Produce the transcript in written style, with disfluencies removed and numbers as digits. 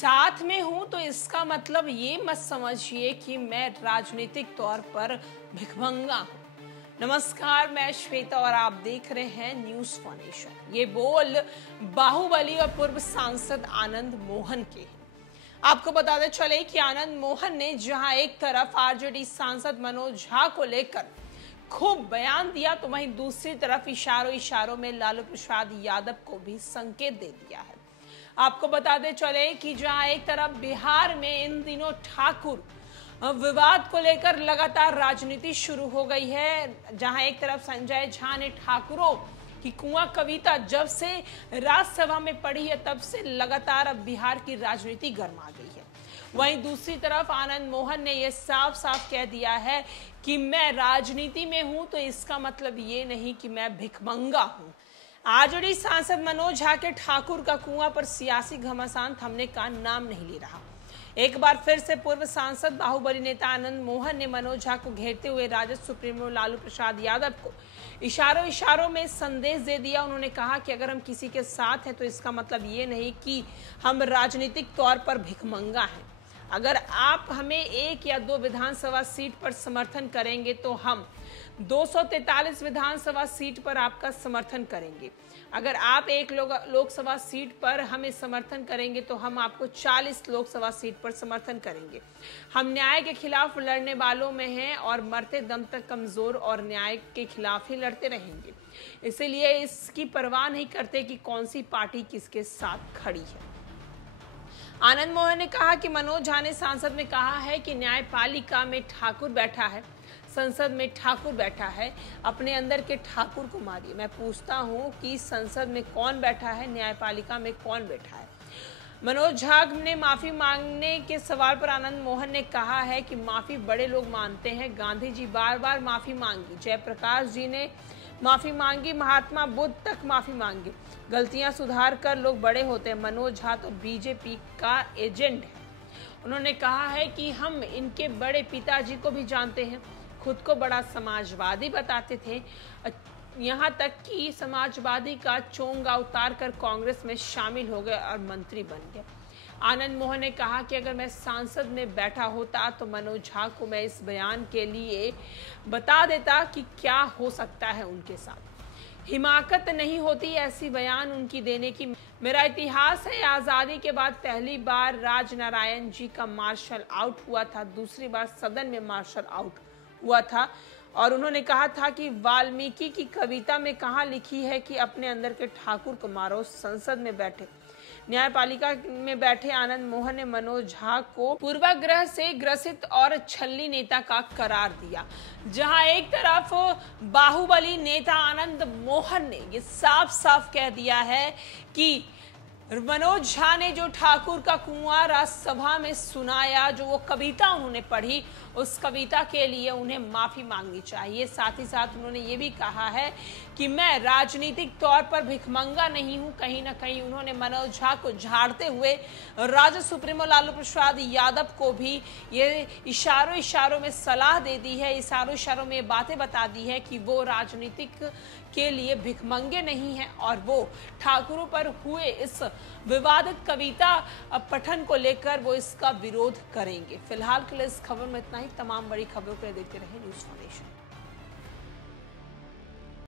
साथ में हूं तो इसका मतलब ये मत समझिए कि मैं राजनीतिक तौर पर भिखमंगा हूं। नमस्कार, मैं श्वेता और आप देख रहे हैं न्यूज फॉर नेशन। ये बोल बाहुबली और पूर्व सांसद आनंद मोहन के हैं। आपको बताते चले कि आनंद मोहन ने जहां एक तरफ आरजेडी सांसद मनोज झा को लेकर खूब बयान दिया, तो वहीं दूसरी तरफ इशारों इशारों में लालू प्रसाद यादव को भी संकेत दे दिया है। आपको बताते चले कि जहां एक तरफ बिहार में इन दिनों ठाकुर विवाद को लेकर लगातार राजनीति शुरू हो गई है, जहां एक तरफ संजय झा ने ठाकुरों की कुआं कविता जब से राज्यसभा में पढ़ी है तब से लगातार अब बिहार की राजनीति गर्मा गई है। वहीं दूसरी तरफ आनंद मोहन ने यह साफ साफ कह दिया है कि मैं राजनीति में हूं तो इसका मतलब ये नहीं कि मैं भिखमंगा हूं। आरजेडी सांसद मनोज झा के ठाकुर का कुआं पर सियासी घमासान थमने का नाम नहीं ले रहा। एक बार फिर से पूर्व सांसद बाहुबली नेता आनंद मोहन ने मनोज झा को घेरते हुए राजद सुप्रीमो लालू प्रसाद यादव को इशारों इशारों में संदेश दे दिया। उन्होंने कहा कि अगर हम किसी के साथ हैं तो इसका मतलब ये नहीं कि हम राजनीतिक तौर पर भिखमंगा हैं। अगर आप हमें 1 या 2 विधानसभा सीट पर समर्थन करेंगे तो हम 243 विधानसभा सीट पर आपका समर्थन करेंगे। अगर आप एक लोकसभा सीट पर हमें समर्थन करेंगे तो हम आपको 40 लोकसभा सीट पर समर्थन करेंगे। हम न्याय के खिलाफ लड़ने वालों में हैं और मरते दम तक कमजोर और न्याय के खिलाफ ही लड़ते रहेंगे। इसीलिए इसकी परवाह नहीं करते कि कौन सी पार्टी किसके साथ खड़ी है। आनंद मोहन ने कहा कि मनोज झा ने सांसद में कहा है कि न्यायपालिका में ठाकुर बैठा है, संसद में ठाकुर बैठा है, अपने अंदर के ठाकुर को मारिए। मैं पूछता हूं कि संसद में कौन बैठा है, न्यायपालिका में कौन बैठा है। मनोज झा ने माफी मांगने के सवाल पर आनंद मोहन ने कहा है कि माफी बड़े लोग मानते हैं, गांधी जी बार बार माफी मांगी, जयप्रकाश जी ने माफी मांगी, महात्मा बुद्ध तक माफी मांगी। गलतियां सुधार कर लोग बड़े होते हैं। मनोज झा तो बीजेपी का एजेंट है। उन्होंने कहा है कि हम इनके बड़े पिताजी को भी जानते हैं, खुद को बड़ा समाजवादी बताते थे, यहाँ तक कि समाजवादी का चोंगा उतार कर कांग्रेस में शामिल हो गए और मंत्री बन गए। आनंद मोहन ने कहा कि अगर मैं सांसद में बैठा होता तो मनोज झा को मैं इस बयान के लिए बता देता कि क्या हो सकता है उनके साथ। हिमाकत नहीं होती ऐसी बयान उनकी देने की। मेरा इतिहास है, आजादी के बाद पहली बार राजनारायण जी का मार्शल आउट हुआ था, दूसरी बार सदन में मार्शल आउट हुआ था। और उन्होंने कहा था कि वाल्मीकि की कविता में कहाँ लिखी है कि अपने अंदर के ठाकुर को मारो। संसद में बैठे न्यायपालिका में बैठे आनंद मोहन ने मनोज झा को पूर्वाग्रह से ग्रसित और छल्ली नेता का करार दिया। जहां एक तरफ बाहुबली नेता आनंद मोहन ने ये साफ साफ कह दिया है कि मनोज झा ने जो ठाकुर का कुआं राज्यसभा में सुनाया, जो वो कविता उन्होंने पढ़ी, उस कविता के लिए उन्हें माफी मांगनी चाहिए। साथ ही साथ उन्होंने ये भी कहा है कि मैं राजनीतिक तौर पर भिखमंगा नहीं हूं। कहीं ना कहीं उन्होंने मनोज झा को झाड़ते हुए राजद सुप्रीमो लालू प्रसाद यादव को भी ये इशारों इशारों में सलाह दे दी है, इशारों इशारों में बातें बता दी है कि वो राजनीतिक के लिए भिखमंगे नहीं हैं और वो ठाकुरों पर हुए इस विवादित कविता पठन को लेकर वो इसका विरोध करेंगे। फिलहाल के लिए इस खबर में इतना ही। तमाम बड़ी खबरों के लिए देखते रहे न्यूज फॉर नेशन।